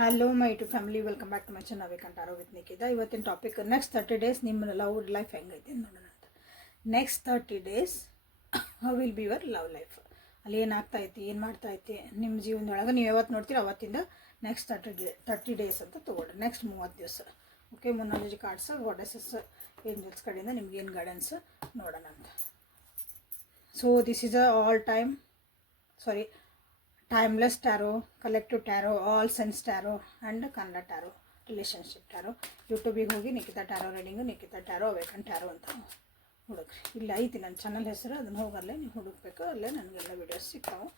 Hello my to family, welcome back to my channel Awaken ಆರೋ with Nikita. ಇವತ್ತಿನ topic next 30 days ನಿಮ್ಮ love life ಹೆಂಗೈತೆ ನೋಡೋಣ ಅಂತ. Next 30 days how will be your love life. ಅಲ್ಲಿ ಏನಾಗ್ತೈತಿ, ಏನು ಮಾಡ್ತಾಯಿತಿ ನಿಮ್ಮ ಜೀವನದೊಳಗೆ, ನೀವು ಯಾವತ್ತು ನೋಡ್ತೀರಿ ಅವತ್ತಿಂದ ನೆಕ್ಸ್ಟ್ 30 ಡೇಸ್ ಅಂತ ತೊಗೊಳ್ರಿ. ನೆಕ್ಸ್ಟ್ 30 ದಿವಸ. ಓಕೆ, ಮೊನಾಲಜಿ ಕಾರ್ಡ್ಸ್, ಗಾಡೆಸಸ್, ಏಂಜಲ್ಸ್ ಕಡೆಯಿಂದ ನಿಮ್ಗೆ ಏನು ಗೈಡೆನ್ಸ್ ನೋಡೋಣ ಅಂತ. So this is all time timeless tarot, collective tarot, all sense tarot and Kannada tarot, relationship tarot. ಯೂಟ್ಯೂಬಿಗೆ ಹೋಗಿ Nikhita tarot reading, Nikhita tarot, awaken tarot ಅಂತ ಹುಡುಕ್ರಿ. ಇಲ್ಲಿ ಐತಿ ನನ್ನ ಚಾನಲ್ ಹೆಸರು, ಅದನ್ನು ಹೋಗಲ್ಲೇ ನೀವು ಹುಡುಕ್ಬೇಕು. ಅಲ್ಲೇ ನನಗೆಲ್ಲ ವೀಡಿಯೋಸ್ ಸಿಗ್ತಾವೆ.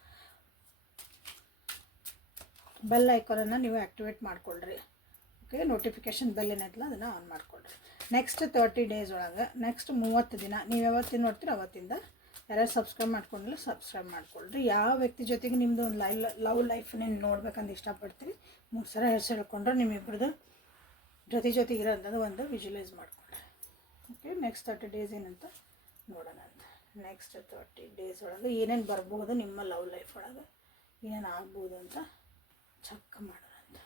ಬೆಲ್ ಐಕಾನನ್ನು ನೀವು ಆ್ಯಕ್ಟಿವೇಟ್ ಮಾಡ್ಕೊಳ್ರಿ. ಓಕೆ, ನೋಟಿಫಿಕೇಷನ್ ಬೆಲ್ ಏನೈತಲ್ಲ ಅದನ್ನು ಆನ್ ಮಾಡ್ಕೊಳ್ರಿ. ನೆಕ್ಸ್ಟ್ 30 ಡೇಸ್ ಒಳಗೆ, ನೆಕ್ಸ್ಟ್ 30 ದಿನ ನೀವು ಯಾವತ್ತಿನ ನೋಡ್ತೀರಿ ಅವತ್ತಿಂದ ಯಾರು ಸಬ್ಸ್ಕ್ರೈಬ್ ಮಾಡ್ಕೊಂಡಿಲ್ಲ ಸಬ್ಸ್ಕ್ರೈಬ್ ಮಾಡ್ಕೊಳ್ರಿ. ಯಾವ ವ್ಯಕ್ತಿ ಜೊತೆಗೆ ನಿಮ್ಮದು ಒಂದು ಲವ್ ಲೈಫ್ನ ನೋಡ್ಬೇಕಂತ ಇಷ್ಟಪಡ್ತೀರಿ 3 ಸಲ ಹೆಸರು ಹೇಳ್ಕೊಂಡ್ರೆ ನಿಮ್ಮಿಬ್ಬರದು ಜೊತೆಗೆ ಇರೋಂಥದ್ದು ಒಂದು ವಿಜುವಲೈಸ್ ಮಾಡ್ಕೊಳ್ರಿ. ಓಕೆ, ನೆಕ್ಸ್ಟ್ 30 ಡೇಸ್ ಏನಂತ ನೋಡೋಣ ಅಂತ. ನೆಕ್ಸ್ಟ್ 30 ಡೇಸ್ ಒಳಗೆ ಏನೇನು ಬರ್ಬೋದು, ನಿಮ್ಮ ಲವ್ ಲೈಫ್ ಒಳಗೆ ಏನೇನು ಆಗ್ಬೋದು ಅಂತ ಚೆಕ್ ಮಾಡೋಣ ಅಂತ.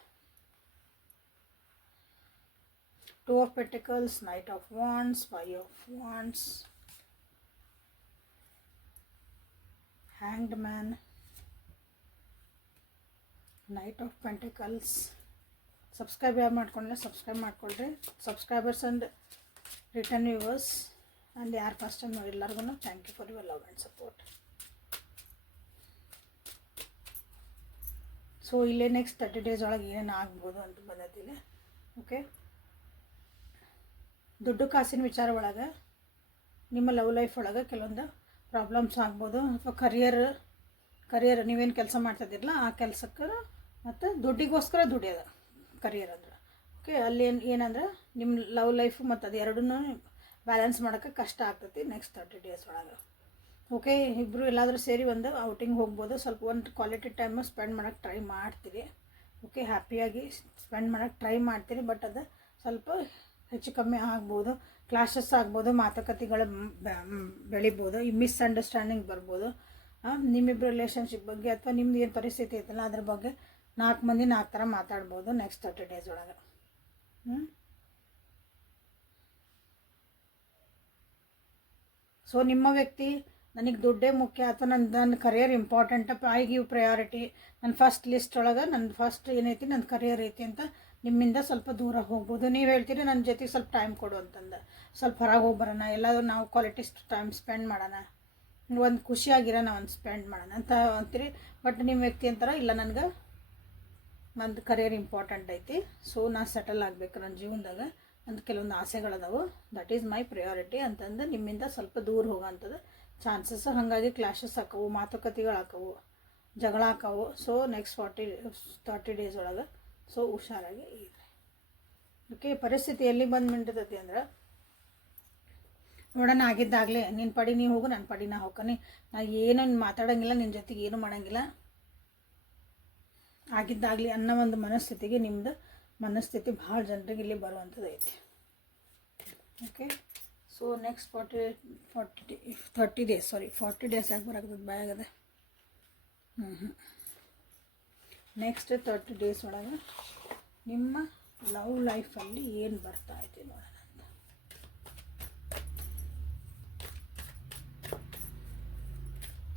2 of pentacles, knight of wands, 5 of wands, Hanged Man, Knight of Pentacles. Subscribe ಯಾರು ಮಾಡ್ಕೊಂಡ್ರೆ ಸಬ್ಸ್ಕ್ರೈಬ್ ಮಾಡ್ಕೊಳ್ರಿ. Subscribers and return viewers and ಯಾರು ಫಸ್ಟ್ ಟೈಮ್ ನೋಡಿ ಎಲ್ಲರಿಗೂ thank you for your love and support. So ಇಲ್ಲೇ ನೆಕ್ಸ್ಟ್ 30 ಡೇಸ್ ಒಳಗೆ ಏನೇನು ಆಗ್ಬೋದು ಅಂತ ಬಂದೈತಿಲ್ಲ. ಓಕೆ, ದುಡ್ಡು ಕಾಸಿನ ವಿಚಾರ ಒಳಗೆ ನಿಮ್ಮ ಲವ್ ಲೈಫ್ ಒಳಗೆ ಕೆಲವೊಂದು ಪ್ರಾಬ್ಲಮ್ಸ್ ಆಗ್ಬೋದು. ಅಥವಾ ಕರಿಯರ್ ನೀವೇನು ಕೆಲಸ ಮಾಡ್ತಾಯಿದ್ದಿರಲ್ಲ ಆ ಕೆಲಸಕ್ಕೆ ಮತ್ತು ದುಡ್ಡಿಗೋಸ್ಕರ ದುಡಿಯೋದು ಕರಿಯರ್ ಅಂದ್ರೆ. ಓಕೆ, ಅಲ್ಲಿ ಏನಂದ್ರೆ ನಿಮ್ಮ ಲವ್ ಲೈಫು ಮತ್ತು ಅದು ಎರಡೂ ಬ್ಯಾಲೆನ್ಸ್ ಮಾಡೋಕ್ಕೆ ಕಷ್ಟ ಆಗ್ತೈತಿ ನೆಕ್ಸ್ಟ್ 30 ಡೇಸ್ ಒಳಗೆ. ಓಕೆ, ಇಬ್ಬರು ಎಲ್ಲಾದರೂ ಸೇರಿ ಒಂದು ಔಟಿಂಗ್ ಹೋಗ್ಬೋದು. ಸ್ವಲ್ಪ ಒಂದು ಕ್ವಾಲಿಟಿ ಟೈಮು ಸ್ಪೆಂಡ್ ಮಾಡೋಕ್ಕೆ ಟ್ರೈ ಮಾಡ್ತೀರಿ. ಓಕೆ, ಹ್ಯಾಪಿಯಾಗಿ ಸ್ಪೆಂಡ್ ಮಾಡೋಕ್ಕೆ ಟ್ರೈ ಮಾಡ್ತೀರಿ. ಬಟ್ ಅದು ಸ್ವಲ್ಪ ಹೆಚ್ಚು ಕಮ್ಮಿ ಆಗ್ಬೋದು, ಕ್ಲಾಶಸ್ ಆಗ್ಬೋದು, ಮಾತುಕತೆಗಳು ಬೆಳಿಬೋದು, ಈ ಮಿಸ್ಅಂಡರ್ಸ್ಟ್ಯಾಂಡಿಂಗ್ ಬರ್ಬೋದು. ನಿಮ್ಮಿಬ್ಬರು ರಿಲೇಷನ್ಶಿಪ್ ಬಗ್ಗೆ ಅಥವಾ ನಿಮ್ದು ಏನು ಪರಿಸ್ಥಿತಿ ಐತಲ್ಲ ಅದ್ರ ಬಗ್ಗೆ 4 ಮಂದಿ 4 ಥರ ಮಾತಾಡ್ಬೋದು ನೆಕ್ಸ್ಟ್ 30 ಡೇಸ್ ಒಳಗೆ. ಸೊ ನಿಮ್ಮ ವ್ಯಕ್ತಿ ನನಗೆ ದುಡ್ಡೇ ಮುಖ್ಯ ಅಥವಾ ನನ್ನ career important, I give priority, ನನ್ನ ಫಸ್ಟ್ ಲಿಸ್ಟ್ ಒಳಗೆ ನನ್ನ ಫಸ್ಟ್ ಏನೈತಿ ನನ್ನ ಕರಿಯರ್ ಐತಿ ಅಂತ ನಿಮ್ಮಿಂದ ಸ್ವಲ್ಪ ದೂರ ಹೋಗ್ಬೋದು. ನೀವು ಹೇಳ್ತೀರಿ ನನ್ನ ಜೊತೆಗೆ ಸ್ವಲ್ಪ ಟೈಮ್ ಕೊಡು ಅಂತಂದು, ಸ್ವಲ್ಪ ಹೊರಗೆ ಹೋಗಿ ಬರೋಣ, ಎಲ್ಲಾದರೂ ನಾವು ಕ್ವಾಲಿಟಿ ಟೈಮ್ ಸ್ಪೆಂಡ್ ಮಾಡೋಣ, ಒಂದು ಖುಷಿಯಾಗಿರೋಣ, ಒಂದು ಸ್ಪೆಂಡ್ ಮಾಡೋಣ ಅಂತ ಅಂತೀರಿ. ಬಟ್ ನಿಮ್ಮ ವ್ಯಕ್ತಿ ಅಂತಾರೆ ಇಲ್ಲ, ನನಗೆ ನಂದು ಕರಿಯರ್ ಇಂಪಾರ್ಟೆಂಟ್ ಐತಿ, ಸೊ ನಾನು ಸೆಟಲ್ ಆಗಬೇಕು ನನ್ನ ಜೀವನದಾಗ ಅಂತ ಕೆಲವೊಂದು ಆಸೆಗಳದಾವು, ದಟ್ ಈಸ್ ಮೈ ಪ್ರಯಾರಿಟಿ ಅಂತಂದು ನಿಮ್ಮಿಂದ ಸ್ವಲ್ಪ ದೂರ ಹೋಗೋಂಥದ್ದು ಚಾನ್ಸಸ್. ಹಾಗಾಗಿ ಕ್ಲಾಶಸ್ ಹಾಕವು, ಮಾತುಕತೆಗಳು ಹಾಕವು, ಜಗಳ ಹಾಕವು. ಸೊ ನೆಕ್ಸ್ಟ್ 30 ಡೇಸ್ ಒಳಗೆ ಸೊ ಹುಷಾರಾಗಿ ಇರಿ. ಓಕೆ, ಪರಿಸ್ಥಿತಿ ಎಲ್ಲಿ ಬಂದು ಮಿಂಟತೈತಿ ಅಂದ್ರೆ ನೋಡೋಣ, ಆಗಿದ್ದಾಗಲೇ ನಿನ್ನ ಪಡಿ ನೀವು ಹೋಗು, ನನ್ನ ಪಡಿ ನಾ ಹೋಗ್ತೀನಿ, ನಾ ಏನು ಮಾತಾಡೋಂಗಿಲ್ಲ, ನಿನ್ನ ಜೊತೆಗೆ ಏನು ಮಾಡೋಂಗಿಲ್ಲ, ಆಗಿದ್ದಾಗಲಿ ಅನ್ನೋ ಒಂದು ಮನಸ್ಥಿತಿಗೆ ನಿಮ್ಮದು ಮನಸ್ಥಿತಿ ಭಾಳ ಜನರಿಗೆ ಇಲ್ಲಿ ಬರುವಂಥದ್ದು ಐತಿ. Okay, so next 30 days 40 days ಯಾಕೆ ಬರಾಕತ್ತದ ಬಾಯಾಗದೆ. ನೆಕ್ಸ್ಟ್ 30 ಡೇಸ್ ಒಳಗೆ ನಿಮ್ಮ ಲವ್ ಲೈಫಲ್ಲಿ ಏನು ಬರ್ತಾ ಐತಿ ನೋಡೋಣ ಅಂತ.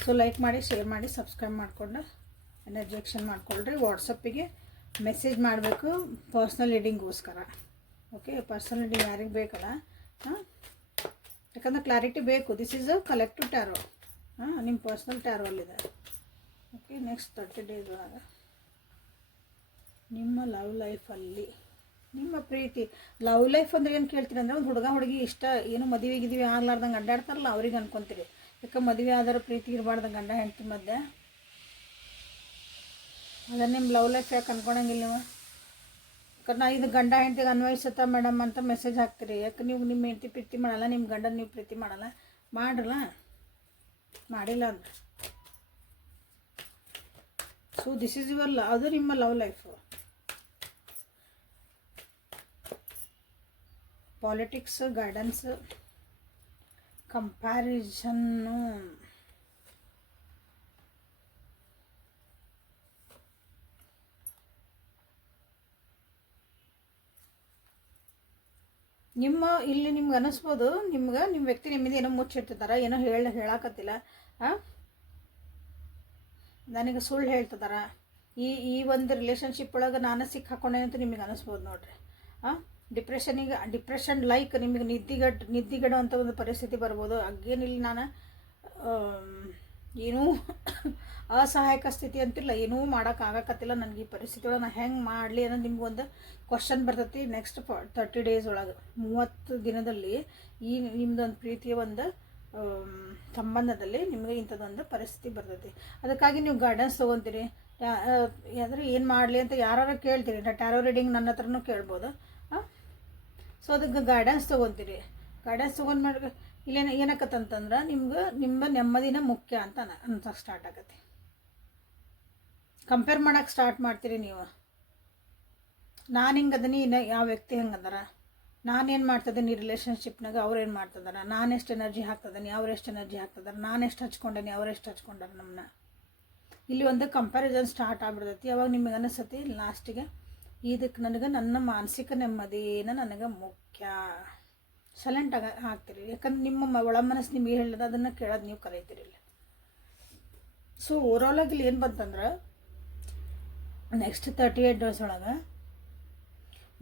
ಸೊ ಲೈಕ್ ಮಾಡಿ, ಶೇರ್ ಮಾಡಿ, ಸಬ್ಸ್ಕ್ರೈಬ್ ಮಾಡಿಕೊಂಡು ಎನರ್ಜಿ ಎಕ್ಷನ್ ಮಾಡ್ಕೊಳ್ರಿ. ವಾಟ್ಸಪ್ಪಿಗೆ ಮೆಸೇಜ್ ಮಾಡಬೇಕು ಪರ್ಸ್ನಲ್ ರೀಡಿಂಗ್ಗೋಸ್ಕರ. ಓಕೆ, ಪರ್ಸ್ನಲ್ ರೀಡಿಂಗ್ ಯಾರಿಗೆ ಬೇಕಲ್ಲ, ಯಾಕಂದ್ರೆ ಕ್ಲಾರಿಟಿ ಬೇಕು. This is a collective tarot, ನಿಮ್ಮ ಪರ್ಸ್ನಲ್ ಟ್ಯಾರೋ ಅಲ್ಲಿದೆ. ಓಕೆ, ನೆಕ್ಸ್ಟ್ 30 ಡೇಸ್ ಒಳಗೆ ನಿಮ್ಮ ಲವ್ ಲೈಫಲ್ಲಿ ನಿಮ್ಮ ಪ್ರೀತಿ ಲವ್ ಲೈಫ್ ಅಂದರೆ ಏನು ಕೇಳ್ತೀರಿ ಅಂದರೆ, ಒಂದು ಹುಡುಗಿ ಇಷ್ಟ ಏನು ಮದುವೆ ಆಗ್ಲಾರ್ದಂಗೆ ಅಡ್ಡಾಡ್ತಾರಲ್ಲ ಅವ್ರಿಗೆ ಅನ್ಕೊತೀರಿ. ಯಾಕೆ ಮದುವೆ ಆದರೂ ಪ್ರೀತಿ ಇರಬಾರ್ದು ಗಂಡ ಹೆಂಡತಿ ಮಧ್ಯೆ. ಅದನ್ನು ನಿಮ್ಮ ಲವ್ ಲೈಫ್ ಯಾಕೆ ಅನ್ಕೊಳಂಗಿಲ್ಲ ನೀವು? ಯಾಕಂದ್ರೆ ನಾ ಇದು ಗಂಡ ಹೆಂಡತಿಗೆ ಅನ್ವಯಿಸುತ್ತಾ ಮೇಡಮ್ ಅಂತ ಮೆಸೇಜ್ ಹಾಕ್ತೀರಿ. ಯಾಕೆ ನೀವು ನಿಮ್ಮ ಹೆಂಡತಿ ಪ್ರೀತಿ ಮಾಡಲ್ಲ, ನಿಮ್ಮ ಗಂಡನ ನೀವು ಪ್ರೀತಿ ಮಾಡಲ್ಲ, ಮಾಡ್ರಲ್ಲ, ಮಾಡಿಲ್ಲ ಅಂದ್ರೆ. ಸೊ ದಿಸ್ ಈಸ್ ಯುವರ್ ಅದು ನಿಮ್ಮ ಲವ್ ಲೈಫು. ಪಾಲಿಟಿಕ್ಸ್, ಗೈಡೆನ್ಸ್, ಕಂಪ್ಯಾರಿಸನ್ನು, ಇಲ್ಲಿ ನಿಮ್ಗೆ ಅನ್ನಿಸ್ಬೋದು, ನಿಮ್ಮ ವ್ಯಕ್ತಿ ನಿಮ್ಮಿಂದ ಏನೋ ಮುಚ್ಚಿಟ್ಟಿರ್ತಾರ, ಏನೋ ಹೇಳಕತ್ತಿಲ್ಲ, ನನಗೆ ಸುಳ್ಳು ಹೇಳ್ತಿದಾರ, ಈ ಒಂದು ರಿಲೇಷನ್ಶಿಪ್ ಒಳಗೆ ನಾನು ಸಿಕ್ಕಾಕೊಂಡೆ ಅಂತ ನಿಮಗೆ ಅನ್ನಿಸ್ಬೋದು ನೋಡ್ರಿ. ಡಿಪ್ರೆಷನ್ ಲೈಕ್ ನಿಮಗೆ ನಿದ್ದಿಗೆಡೋ ಅಂತ ಒಂದು ಪರಿಸ್ಥಿತಿ ಬರ್ಬೋದು. ಅಗೇನಿಲ್ಲಿ ನಾನು ಏನೂ ಅಸಹಾಯಕ ಸ್ಥಿತಿ ಅಂತಿಲ್ಲ, ಏನೂ ಮಾಡೋಕ್ಕಾಗಕತ್ತಿಲ್ಲ ನನಗೆ ಈ ಪರಿಸ್ಥಿತಿ ಒಳಗೆ ನಾನು ಹೆಂಗೆ ಮಾಡಲಿ ಅನ್ನೋದು ನಿಮ್ಗೊಂದು ಕ್ವಶನ್ ಬರ್ತೈತಿ. ನೆಕ್ಸ್ಟ್ 30 ಡೇಸ್ ಒಳಗೆ 30 ದಿನದಲ್ಲಿ ನಿಮ್ಮದೊಂದು ಪ್ರೀತಿಯ ಒಂದು ಸಂಬಂಧದಲ್ಲಿ ನಿಮಗೆ ಇಂಥದ್ದೊಂದು ಪರಿಸ್ಥಿತಿ ಬರ್ತೈತಿ. ಅದಕ್ಕಾಗಿ ನೀವು ಗೈಡೆನ್ಸ್ ತೊಗೊತೀರಿ. ಅಂದರೆ ಏನು ಮಾಡಲಿ ಅಂತ ಯಾರು ಕೇಳ್ತೀರಿ, ಟ್ಯಾರೋ ರೀಡಿಂಗ್ ನನ್ನ ಹತ್ರನೂ ಕೇಳ್ಬೋದು. ಸೊ ಅದಕ್ಕೆ ಗೈಡೆನ್ಸ್ ತೊಗೊತೀರಿ. ಗೈಡೆನ್ಸ್ ತೊಗೊಂಡು ಮಾಡಿ ಏನಕ್ಕತ್ತಂತಂದ್ರೆ ನಿಮ್ಮ ನೆಮ್ಮದಿನ ಮುಖ್ಯ ಅಂತ ಅನ್ಸಕ್ಕೆ ಸ್ಟಾರ್ಟ್ ಆಗತ್ತೆ. ಕಂಪೇರ್ ಮಾಡೋಕ್ಕೆ ಸ್ಟಾರ್ಟ್ ಮಾಡ್ತೀರಿ ನೀವು. ನಾನು ಹಿಂಗೆ ಅದೀನಿ, ಇನ್ನು ಯಾವ ವ್ಯಕ್ತಿ ಹೆಂಗೆ ಅದಾರ, ನಾನೇನು ಮಾಡ್ತಿದ್ದೀನಿ ಈ ರಿಲೇಷನ್ಶಿಪ್ನಾಗ, ಅವ್ರು ಏನು ಮಾಡ್ತಿದಾರ, ನಾನು ಎಷ್ಟು ಎನರ್ಜಿ ಹಾಕ್ತಿದ್ದೀನಿ, ಅವ್ರು ಎಷ್ಟು ಎನರ್ಜಿ ಹಾಕ್ತಿದಾರೆ, ನಾನು ಎಷ್ಟು ಹಚ್ಕೊಂಡೇನಿ, ಅವ್ರು ಎಷ್ಟು ಹಚ್ಕೊಂಡಾರ ನಮ್ಮನ್ನ. ಇಲ್ಲಿ ಒಂದು ಕಂಪ್ಯಾರಿಸನ್ ಸ್ಟಾರ್ಟ್ ಆಗ್ಬಿಡ್ತೈತಿ. ಅವಾಗ ನಿಮಗೆ ಅನಿಸ್ತೈತಿ ಲಾಸ್ಟಿಗೆ ಇದಕ್ಕೆ ನನ್ನ ಮಾನಸಿಕ ನೆಮ್ಮದಿನ ನನಗೆ ಮುಖ್ಯ. ಸೈಲೆಂಟಾಗಿ ಹಾಕ್ತೀರಿ. ಯಾಕಂದ್ರೆ ನಿಮ್ಮ ಒಳ ಮನಸ್ಸು ನಿಮಗೆ ಹೇಳಿದ ಅದನ್ನು ಕೇಳೋದು ನೀವು ಕಲಿತೀರಿಲ್ಲ. ಸೊ ಓವರಾಲಾಗಿ ಇಲ್ಲಿ ಏನು ಬಂತಂದ್ರೆ ನೆಕ್ಸ್ಟ್ 38 ಡೇಸ್ ಒಳಗೆ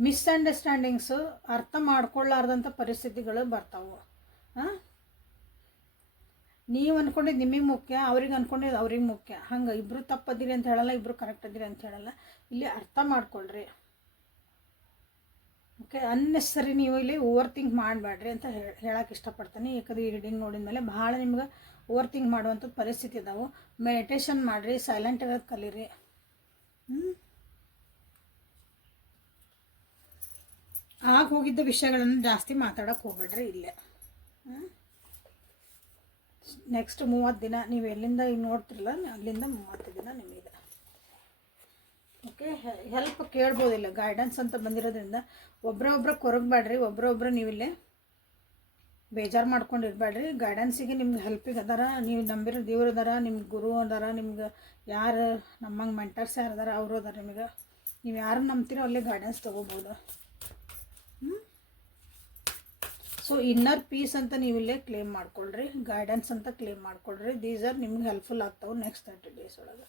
ಮಿಸ್ಅಂಡರ್ಸ್ಟ್ಯಾಂಡಿಂಗ್ಸು, ಅರ್ಥ ಮಾಡ್ಕೊಳ್ಳಾರ್ದಂಥ ಪರಿಸ್ಥಿತಿಗಳು ಬರ್ತಾವೆ. ನೀವು ಅಂದ್ಕೊಂಡಿದ್ದು ನಿಮಗೆ ಮುಖ್ಯ, ಅವ್ರಿಗೆ ಅಂದ್ಕೊಂಡಿದ್ದು ಅವ್ರಿಗೆ ಮುಖ್ಯ. ಹಂಗೆ ಇಬ್ಬರು ತಪ್ಪದಿರಿ ಅಂತ ಹೇಳಲ್ಲ, ಇಬ್ಬರು ಕರೆಕ್ಟ್ ಅದಿರಿ ಅಂತ ಹೇಳಲ್ಲ. ಇಲ್ಲಿ ಅರ್ಥ ಮಾಡ್ಕೊಳ್ರಿ. ಓಕೆ, ಅನ್ನೆಸರಿ ನೀವು ಇಲ್ಲಿ ಓವರ್ ಥಿಂಕ್ ಮಾಡಬೇಡ್ರಿ ಅಂತ ಹೇಳಕ್ಕೆ ಇಷ್ಟಪಡ್ತೀನಿ. ಯಾಕಂದ್ರೆ ಈ ರೀಡಿಂಗ್ ನೋಡಿದ ಮೇಲೆ ಭಾಳ ನಿಮ್ಗೆ ಓವರ್ ಥಿಂಕ್ ಮಾಡುವಂಥ ಪರಿಸ್ಥಿತಿ ಇದಾವೆ. ಮೆಡಿಟೇಷನ್ ಮಾಡಿರಿ, ಸೈಲೆಂಟ್ ಆಗೋದು ಕಲೀರಿ. ಆಗ ಹೋಗಿದ್ದ ವಿಷಯಗಳನ್ನು ಜಾಸ್ತಿ ಮಾತಾಡೋಕೆ ಹೋಗ್ಬೇಡ್ರಿ ಇಲ್ಲೇ. ನೆಕ್ಸ್ಟ್ 30 ದಿನ ನೀವು ಎಲ್ಲಿಂದ ಈಗ ನೋಡ್ತಿರಲ್ಲ, ಅಲ್ಲಿಂದ 30 ದಿನ ನಿಮಗೆ. Okay, help ಕೇಳ್ಬೋದಿಲ್ಲ. ಗೈಡೆನ್ಸ್ ಅಂತ ಬಂದಿರೋದ್ರಿಂದ ಒಬ್ಬರೊಬ್ಬರ ಕೊರಗಬೇಡ್ರಿ. ಒಬ್ಬರೊಬ್ಬರು ನೀವಿಲ್ಲೇ ಬೇಜಾರು ಮಾಡ್ಕೊಂಡಿರ್ಬೇಡ್ರಿ. ಗೈಡೆನ್ಸಿಗೆ ನಿಮ್ಗೆ ಹೆಲ್ಪಿಗೆ ಅದಾರ, ನೀವು ನಂಬಿರೋ ದೇವ್ರು ಅದಾರ, ನಿಮ್ಗೆ ಗುರು ಅದಾರ, ನಿಮ್ಗೆ ಯಾರು ನಮ್ಮಂಗೆ ಮೆಂಟರ್ಸ್ ಯಾರು ಅದಾರ ಅವರು ಅದಾರ. ನಿಮಗೆ ನೀವು ಯಾರು ನಂಬ್ತೀರೋ ಅಲ್ಲೇ ಗೈಡೆನ್ಸ್ ತೊಗೋಬೋದು. ಸೊ ಇನ್ನರ್ ಪೀಸ್ ಅಂತ ನೀವಿಲ್ಲೇ ಕ್ಲೇಮ್ ಮಾಡ್ಕೊಳ್ರಿ, ಗೈಡೆನ್ಸ್ ಅಂತ ಕ್ಲೇಮ್ ಮಾಡ್ಕೊಳ್ರಿ. ದೀಸ್ ಆರ್ ನಿಮ್ಗೆ ಹೆಲ್ಪ್ಫುಲ್ ಆಗ್ತಾವೆ ನೆಕ್ಸ್ಟ್ 30 ಡೇಸ್ ಒಳಗೆ.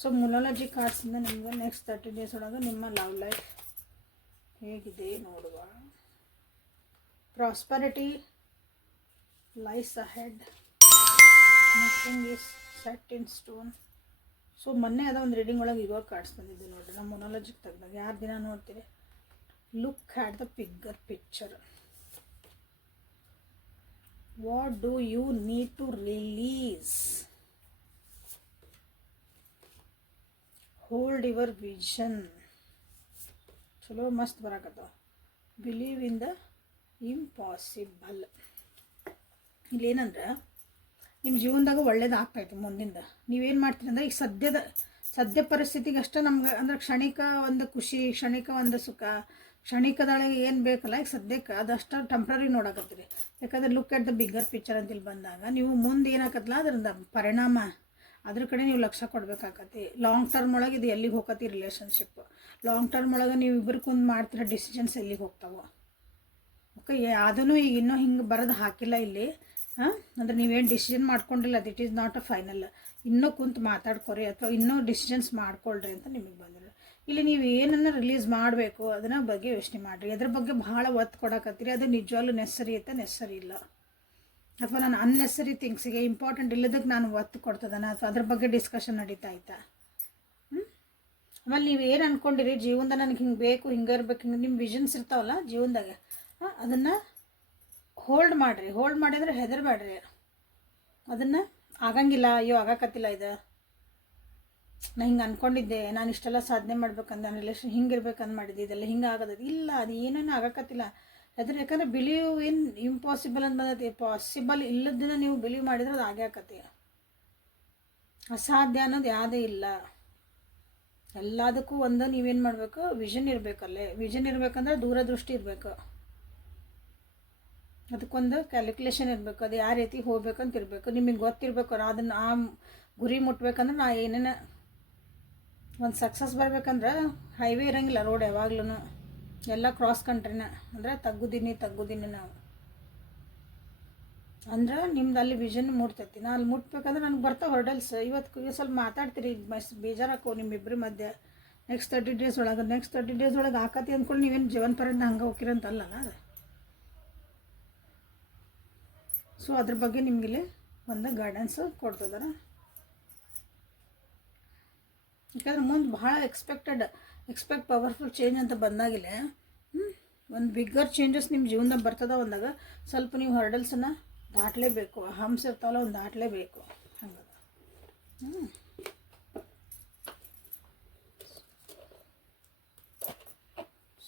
ಸೊ ನ್ಯೂಮರಾಲಜಿ ಕಾರ್ಡ್ಸಿಂದ ನಿಮ್ಗೆ ನೆಕ್ಸ್ಟ್ 30 ಡೇಸ್ ಒಳಗೆ ನಿಮ್ಮ ಲವ್ ಲೈಫ್ ಹೇಗಿದೆ ನೋಡುವ. Prosperity lies ahead, nothing is set in stone. So ಮೊನ್ನೆ ಅದ ಒಂದು ರೀಡಿಂಗ್ ಒಳಗೆ ಇವಾಗ ಕಾರ್ಡ್ಸ್ ಬಂದಿದ್ದು ನೋಡಿರಿ. ನಮ್ಮ ನ್ಯೂಮರಾಲಜಿಗೆ ತೆಗ್ದಾಗ ಯಾರು ದಿನ ನೋಡ್ತೀರಿ, look at the bigger picture. What do you need to release? Hold your vision. ಚಲೋ ಮಸ್ತ್ ಬರಾಕತ್ತಾವ. Believe in the impossible. ಇಲ್ಲೇನಂದ್ರೆ ನಿಮ್ಮ ಜೀವನದಾಗ ಒಳ್ಳೇದು ಆಗ್ತಾಯಿತ್ತು ಮುಂದಿಂದ. ನೀವೇನು ಮಾಡ್ತೀರಿ ಅಂದರೆ ಈಗ ಸದ್ಯ ಪರಿಸ್ಥಿತಿಗೆ ಅಷ್ಟೇ ನಮ್ಗೆ ಅಂದ್ರೆ ಕ್ಷಣಿಕ ಒಂದು ಖುಷಿ, ಕ್ಷಣಿಕ ಒಂದು ಸುಖ, ಕ್ಷಣಿಕದೊಳಗೆ ಏನು ಬೇಕಲ್ಲ ಈಗ ಸದ್ಯಕ್ಕೆ ಅದಷ್ಟು ಟೆಂಪ್ರರಿ ನೋಡಕತ್ತೀರಿ. ಯಾಕಂದ್ರೆ look at the bigger picture ಅಂತ ಇಲ್ಲಿ ಬಂದಾಗ ನೀವು ಮುಂದೆ ಏನಾಕತ್ತಲ್ಲ ಅದರಿಂದ ಪರಿಣಾಮ ಅದ್ರ ಕಡೆ ನೀವು ಲಕ್ಷ್ಯ ಕೊಡಬೇಕಾಗತ್ತೆ. ಲಾಂಗ್ ಟರ್ಮ್ ಒಳಗೆ ಇದು ಎಲ್ಲಿಗೆ ಹೋಗತ್ತಿ ರಿಲೇಷನ್ಶಿಪ್, ಲಾಂಗ್ ಟರ್ಮ್ ಒಳಗೆ ನೀವು ಇಬ್ಬರು ಕುಂದು ಮಾಡ್ತಿರೋ ಡಿಸಿಷನ್ಸ್ ಎಲ್ಲಿಗೆ ಹೋಗ್ತಾವೆ. ಓಕೆ, ಅದನ್ನು ಈಗ ಇನ್ನೂ ಹಿಂಗೆ ಬರೋದು ಹಾಕಿಲ್ಲ ಇಲ್ಲಿ. ಅಂದರೆ ನೀವೇನು ಡಿಸಿಷನ್ ಮಾಡ್ಕೊಂಡಿಲ್ಲ, it is not a final. ಇನ್ನೂ ಕುಂತು ಮಾತಾಡ್ಕೊರಿ ಅಥವಾ ಇನ್ನೂ ಡಿಸಿಷನ್ಸ್ ಮಾಡ್ಕೊಳ್ರಿ ಅಂತ ನಿಮಗೆ ಬಂದಿಲ್ಲ. ಇಲ್ಲಿ ನೀವು ಏನನ್ನು ರಿಲೀಸ್ ಮಾಡಬೇಕು ಅದನ್ನ ಬಗ್ಗೆ ಯೋಚನೆ ಮಾಡಿರಿ. ಅದ್ರ ಬಗ್ಗೆ ಭಾಳ ಒತ್ತು ಕೊಡಕತ್ತೀರಿ. ಅದು ನಿಜವಾಗ್ಲೂ ನೆಸರಿ ಐತೆ, ನೆಸರಿ ಇಲ್ಲ. ಅಥವಾ ನಾನು ಅನ್ನೆಸರಿ ಥಿಂಗ್ಸಿಗೆ ಇಂಪಾರ್ಟೆಂಟ್ ಇಲ್ಲದಕ್ಕೆ ನಾನು ಒತ್ತು ಕೊಡ್ತದಾನ ಅಥವಾ ಅದ್ರ ಬಗ್ಗೆ ಡಿಸ್ಕಷನ್ ನಡೀತಾ ಆಯ್ತಾ. ಆಮೇಲೆ ನೀವು ಏನು ಅಂದ್ಕೊಂಡಿರಿ ಜೀವನದ ನನಗೆ ಹಿಂಗೆ ಬೇಕು, ಹಿಂಗೆ ಇರ್ಬೇಕು, ಹಿಂಗೆ ನಿಮ್ಮ ವಿಷನ್ಸ್ ಇರ್ತಾವಲ್ಲ ಜೀವನದಾಗ, ಅದನ್ನು ಹೋಲ್ಡ್ ಮಾಡಿರಿ. ಹೋಲ್ಡ್ ಮಾಡಿದ್ರೆ ಹೆದರಬೇಡ್ರಿ. ಅದನ್ನು ಆಗಂಗಿಲ್ಲ, ಅಯ್ಯೋ ಆಗಕತ್ತಿಲ್ಲ, ಇದು ನಾನು ಹಿಂಗೆ ಅಂದ್ಕೊಂಡಿದ್ದೆ, ನಾನು ಇಷ್ಟೆಲ್ಲ ಸಾಧನೆ ಮಾಡ್ಬೇಕಂದ, ನನ್ನ ರಿಲೇಷನ್ ಹಿಂಗೆ ಇರ್ಬೇಕಂದು ಮಾಡಿದ್ದೆ, ಇದೆಲ್ಲ ಹಿಂಗೆ ಆಗೋದೈತಿ ಇಲ್ಲ, ಅದು ಏನೇನು ಆಗಕತ್ತಿಲ್ಲ. ಅದ್ರ ಯಾಕಂದರೆ ಬಿಲೀವ್ ಇನ್ ಇಂಪಾಸಿಬಲ್ ಅಂತ ಬಂದೈತಿ. ಪಾಸಿಬಲ್ ಇಲ್ಲದನ್ನ ನೀವು ಬಿಲೀವ್ ಮಾಡಿದ್ರೆ ಅದು ಆಗೇ ಆಕತಿ. ಅಸಾಧ್ಯ ಅನ್ನೋದು ಯಾವುದೇ ಇಲ್ಲ. ಎಲ್ಲದಕ್ಕೂ ಒಂದು ನೀವೇನು ಮಾಡಬೇಕು, ವಿಷನ್ ಇರಬೇಕಲ್ಲೇ. ವಿಷನ್ ಇರಬೇಕಂದ್ರೆ ದೂರದೃಷ್ಟಿ ಇರಬೇಕು, ಅದಕ್ಕೊಂದು ಕ್ಯಾಲ್ಕುಲೇಷನ್ ಇರಬೇಕು. ಅದು ಯಾವ ರೀತಿ ಹೋಗ್ಬೇಕಂತ ಇರಬೇಕು, ನಿಮಗೆ ಗೊತ್ತಿರಬೇಕು. ಅದನ್ನು ಆ ಗುರಿ ಮುಟ್ಬೇಕಂದ್ರೆ ನಾ ಏನೇನು ಒಂದು ಸಕ್ಸಸ್ ಬರ್ಬೇಕಂದ್ರೆ ಹೈವೇ ಇರೋಂಗಿಲ್ಲ, ರೋಡ್ ಯಾವಾಗ್ಲೂ ಎಲ್ಲ ಕ್ರಾಸ್ ಕಂಟ್ರಿನ ಅಂದರೆ ತಗ್ಗುದಿನಿ ನಾವು ಅಂದ್ರೆ ನಿಮ್ದು ಅಲ್ಲಿ ವಿಷನ್ ಮುಟ್ತೈತಿ. ನಾ ಅಲ್ಲಿ ಮುಟ್ಬೇಕಂದ್ರೆ ನನಗೆ ಬರ್ತಾವೆ ಹರ್ಡಲ್ಸ್. ಇವತ್ತು ಸ್ವಲ್ಪ ಮಾತಾಡ್ತೀರಿ ಬೇಜಾರಾಕೋ ನಿಮ್ಮಿಬ್ಬರ ಮಧ್ಯೆ. ನೆಕ್ಸ್ಟ್ 30 ಡೇಸ್ ಒಳಗೆ ಆಕತಿ ಅಂದ್ಕೊಂಡು ನೀವೇನು ಜೀವನ ಪರ್ಯಂತ ಹಂಗೆ ಹೋಗಿರಂತಲ್ಲ ಅದು. ಸೊ ಅದ್ರ ಬಗ್ಗೆ ನಿಮಗಿಲ್ಲಿ ಒಂದು ಗೈಡೆನ್ಸ್ ಕೊಡ್ತಿದ್ದಾರೆ. ಯಾಕಂದ್ರೆ ಮುಂದೆ ಭಾಳ ಎಕ್ಸ್ಪೆಕ್ಟ್ ಪವರ್ಫುಲ್ ಚೇಂಜ್ ಅಂತ ಬಂದಾಗಿಲ್ಲ, ಒಂದು ಬಿಗ್ಗರ್ ಚೇಂಜಸ್ ನಿಮ್ಮ ಜೀವನದಾಗ ಬರ್ತದ ಅಂದಾಗ ಸ್ವಲ್ಪ ನೀವು ಹರ್ಡಲ್ಸನ್ನು ದಾಟಲೇಬೇಕು. ಹಂಸ ಇರ್ತಾವಲ್ಲ ಒಂದು ದಾಟಲೇಬೇಕು ಹಂಗದ.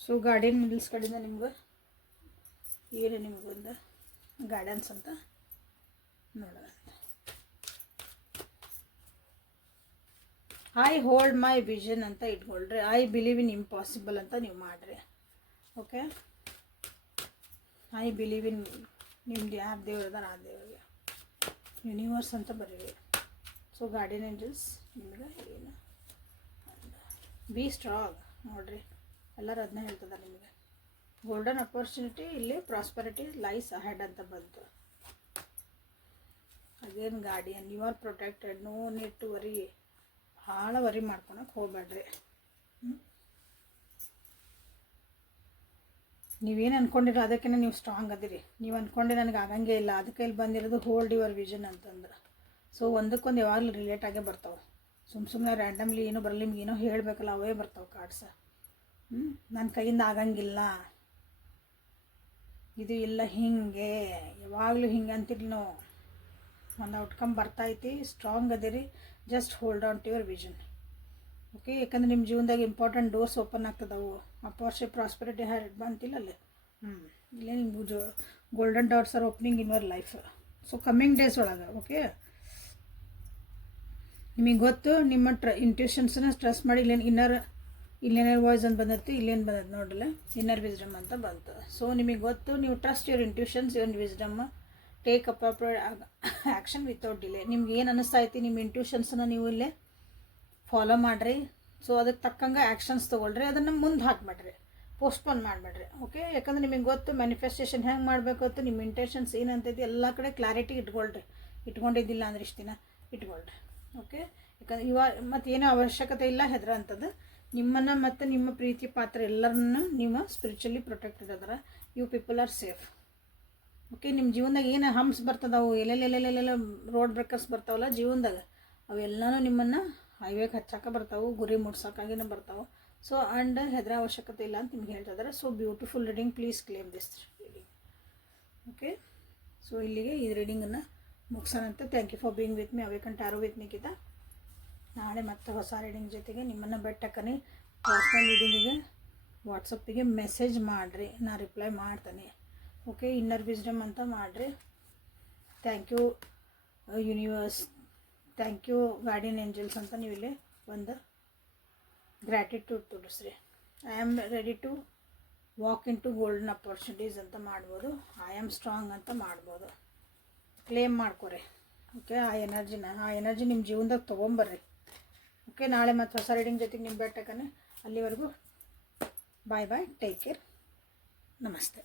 ಸೊ ಗಾರ್ಡಿಯನ್ ಮಿಡಲ್ಸ್ ಕಡೆಯಿಂದ ನಿಮ್ಗೆ ಏನು ನಿಮಗೊಂದು ಗೈಡೆನ್ಸ್ ಅಂತ ನೋಡೋಣ. ಐ ಹೋಲ್ಡ್ ಮೈ ವಿಷನ್ ಅಂತ ಇಟ್ಕೊಳ್ರಿ. ಐ ಬಿಲೀವ್ ಇನ್ ಇಂಪಾಸಿಬಲ್ ಅಂತ ನೀವು ಮಾಡಿರಿ. ಓಕೆ, ಐ ಬಿಲೀವ್ ಇನ್ ನಿಮ್ದು ಯಾರು ದೇವ್ರು ಅದಾರ ಆ ದೇವ್ರಿಗೆ ಯೂನಿವರ್ಸ್ ಅಂತ ಬರೀರಿ. ಸೊ ಗಾರ್ಡಿಯನ್ ಏಂಜಲ್ಸ್ ನಿಮ್ಗೆ ಏನು ಬಿ ಸ್ಟ್ರಾಂಗ್ ನೋಡಿರಿ, ಎಲ್ಲರೂ ಅದನ್ನೇ ಹೇಳ್ತದ ನಿಮಗೆ. ಗೋಲ್ಡನ್ ಅಪರ್ಚುನಿಟಿ ಇಲ್ಲಿ ಪ್ರಾಸ್ಪರಿಟಿ ಲೈಸ್ ಅಹೆಡ್ ಅಂತ ಬಂತು. Again guardian you are protected, no need to worry. ಭಾಳ ವರಿ ಮಾಡ್ಕೊಳಕ್ಕೆ ಹೋಗ್ಬೇಡ್ರಿ. ನೀವೇನು ಅಂದ್ಕೊಂಡಿರೋ ಅದಕ್ಕೆ ನೀವು ಸ್ಟ್ರಾಂಗ್ ಅದಿರಿ. ನೀವು ಅಂದ್ಕೊಂಡೆ ನನಗೆ ಆಗಂಗೆ ಇಲ್ಲ, ಅದಕ್ಕೆ ಇಲ್ಲಿ ಬಂದಿರೋದು ಹೋಲ್ಡ್ ಯುವರ್ ವಿಷನ್ ಅಂತಂದ್ರೆ. ಸೊ ಒಂದಕ್ಕೊಂದು ಯಾವಾಗಲೂ ರಿಲೇಟ್ ಆಗೇ ಬರ್ತಾವೆ. ಸುಮ್ಮನೆ ರ್ಯಾಂಡಮ್ಲಿ ಏನೋ ಬರಲಿ, ನಿಮ್ಗೆ ಏನೋ ಹೇಳಬೇಕಲ್ಲ ಅವೇ ಬರ್ತಾವೆ ಕಾರ್ಡ್ಸ. ನನ್ನ ಕೈಯಿಂದ ಆಗಂಗಿಲ್ಲ, ಇದು ಇಲ್ಲ, ಹಿಂಗೆ ಯಾವಾಗಲೂ ಹಿಂಗೆ ಅಂತಿರ್ಲಿ ನಾವು. ಒಂದು ಔಟ್ಕಮ್ ಬರ್ತೈತಿ, ಸ್ಟ್ರಾಂಗ್ ಅದಿರಿ. Just hold on to your vision. Okay, ಯಾಕಂದ್ರೆ ನಿಮ್ಮ ಜೀವನದಾಗ ಇಂಪಾರ್ಟೆಂಟ್ ಡೋರ್ಸ್ ಓಪನ್ ಆಗ್ತದವು. ಅಪರ್ಚುನಿಟಿ ಪ್ರಾಸ್ಪರಿಟಿ ಹ್ಯಾಡ್ ಬಂತಿಲ್ಲ ಅಲ್ಲಿ. ಇಲ್ಲೇ ನಿಮ್ಗೆ golden dots are opening in your life. So coming days ಒಳಗೆ ಓಕೆ ನಿಮಗೆ ಗೊತ್ತು ನಿಮ್ಮ ಇಂಟ್ಯೂಷನ್ಸನ್ನ ಟ್ರಸ್ಟ್ ಮಾಡಿ. ಇಲ್ಲೇನರ್ ವಾಯ್ಸ್ ಅಂತ ಬಂದೈತಿ, ಇಲ್ಲೇನು ಬಂದೈತೆ ನೋಡ್ರಲ್ಲ, ಇನ್ನರ್ ವಿಸ್ಡಮ್ ಅಂತ ಬಂತು. ಸೊ ನಿಮಗೆ ಗೊತ್ತು, ನೀವು trust your intuitions, your wisdom, take appropriate action without delay. ನಿಮ್ಗೆ ಏನು ಅನ್ನಿಸ್ತೈತಿ ನಿಮ್ಮ ಇಂಟ್ಯೂಷನ್ಸನ್ನ ನೀವು ಇಲ್ಲೇ ಫಾಲೋ ಮಾಡಿರಿ. ಸೊ ಅದಕ್ಕೆ ತಕ್ಕಂಗೆ ಆ್ಯಕ್ಷನ್ಸ್ ತೊಗೊಳ್ರಿ, ಅದನ್ನು ಮುಂದೆ ಹಾಕ್ಬೇಡ್ರಿ, ಪೋಸ್ಟ್ಪೋನ್ ಮಾಡಬೇಡ್ರಿ. ಓಕೆ, ಯಾಕಂದ್ರೆ ನಿಮಗೆ ಗೊತ್ತು ಮ್ಯಾನಿಫೆಸ್ಟೇಷನ್ ಹೆಂಗೆ ಮಾಡಬೇಕು, ನಿಮ್ಮ ಇಂಟೆನ್ಷನ್ಸ್ ಏನಂತೈತಿ ಎಲ್ಲ ಕಡೆ ಕ್ಲಾರಿಟಿ ಇಟ್ಕೊಂಡಿದ್ದಿಲ್ಲ ಅಂದ್ರೆ ಇಷ್ಟು ದಿನ ಇಟ್ಕೊಳ್ರಿ. ಓಕೆ, ಯಾಕಂದ್ರೆ ಮತ್ತು ಏನೋ ಅವಶ್ಯಕತೆ ಇಲ್ಲ ಹೆದ್ರ ಅಂತದ್ದು. ನಿಮ್ಮನ್ನು ಮತ್ತು ನಿಮ್ಮ ಪ್ರೀತಿ ಪಾತ್ರ ಎಲ್ಲರನ್ನ ನೀವು ಸ್ಪಿರಿಚುವಲಿ ಪ್ರೊಟೆಕ್ಟೆಡ್ ಅದರ. You people are safe. Okay, ನಿಮ್ಮ ಜೀವನದಾಗ ಏನು ಹಂಪ್ಸ್ ಬರ್ತದವು, ಎಲ್ಲೆಲ್ಲೆಲ್ಲೆಲ್ಲೆಲ್ಲ ರೋಡ್ ಬ್ರೇಕರ್ಸ್ ಬರ್ತಾವಲ್ಲ ಜೀವನದಾಗ, ಅವೆಲ್ಲನೂ ನಿಮ್ಮನ್ನು ಹೈವೇಗೆ ಹಚ್ಚಾಕ ಬರ್ತಾವೆ, ಗುರಿ ಮುಟ್ಸೋಕ್ಕಾಗಿನೇ ಬರ್ತಾವೆ. ಸೊ ಆ್ಯಂಡ್ ಹೆದರ ಅವಶ್ಯಕತೆ ಇಲ್ಲ ಅಂತ ನಿಮ್ಗೆ ಹೇಳ್ತಾ ಇದ್ದಾರೆ. So beautiful reading, please claim this reading. Okay, so ಇಲ್ಲಿಗೆ ಈ ರೀಡಿಂಗನ್ನು ಮುಗಿಸೋಣಂತೆ. Thank you for being with me. Awaken Tarot with Nikita. ನಾಳೆ ಮತ್ತೆ ಹೊಸ ರೀಡಿಂಗ್ ಜೊತೆಗೆ ನಿಮ್ಮನ್ನು ಬೆಟ್ಟಕ್ಕನೆ. ಪರ್ಸ್ನಲ್ ರೀಡಿಂಗಿಗೆ ವಾಟ್ಸಪ್ಪಿಗೆ ಮೆಸೇಜ್ ಮಾಡಿರಿ, ನಾನು ರಿಪ್ಲೈ ಮಾಡ್ತೇನೆ. ಓಕೆ, ಇನ್ನರ್ ವಿಸ್ಡಮ್ ಅಂತ ಮಾಡಿರಿ. Thank you universe, thank you guardian angels ಅಂತ ನೀವು ಇಲ್ಲಿ ಒಂದು ಗ್ರ್ಯಾಟಿಟ್ಯೂಡ್ ತೋರಿಸ್ರಿ. I am ready to walk into golden opportunities ಅಂತ ಮಾಡ್ಬೋದು. ಐ ಆಮ್ ಸ್ಟ್ರಾಂಗ್ ಅಂತ ಮಾಡ್ಬೋದು. ಕ್ಲೇಮ್ ಮಾಡ್ಕೊರಿ. ಓಕೆ, ಆ ಎನರ್ಜಿ ನಿಮ್ಮ ಜೀವನದಾಗ ತೊಗೊಂಬರ್ರಿ. ಓಕೆ, ನಾಳೆ ಮತ್ತು ಹೊಸ ರೀಡಿಂಗ್ ಜೊತೆಗೆ ನಿಮ್ಮ ಬೆಟ್ಟಕ್ಕನೆ. ಅಲ್ಲಿವರೆಗೂ ಬಾಯ್ ಬಾಯ್, ಟೇಕ್ ಕೇರ್, ನಮಸ್ತೆ.